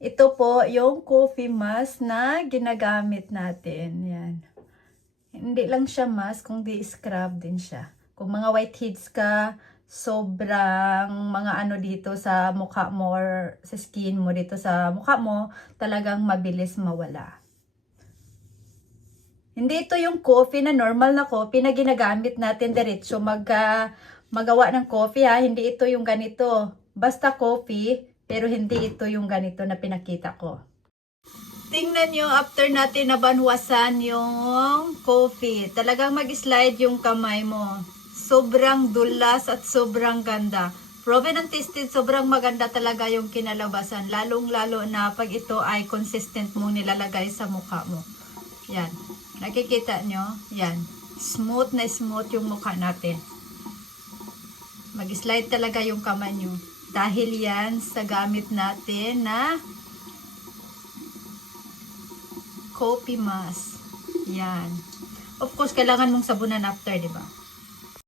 Ito po yung coffee mask na ginagamit natin. Yan. Hindi lang siya mask, kundi scrub din siya. Kung mga whiteheads ka, sobrang mga ano dito sa mukha mo or sa skin mo dito sa mukha mo, talagang mabilis mawala. Hindi ito yung coffee na normal na coffee na ginagamit natin diretso magawa ng coffee ha. Hindi ito yung ganito. Basta coffee, pero hindi ito yung ganito na pinakita ko. Tingnan nyo after natin nabanwasan yung coffee. Talagang mag-slide yung kamay mo. Sobrang dulas at sobrang ganda. Proven and tested, sobrang maganda talaga yung kinalabasan. Lalong-lalo na pag ito ay consistent mong nilalagay sa mukha mo. Yan. Nakikita nyo? Yan. Smooth na smooth yung mukha natin. Mag-slide talaga yung kamay nyo. Dahil yan sa gamit natin na coffee mask. Yan. Of course, kailangan mong sabunan after, di ba?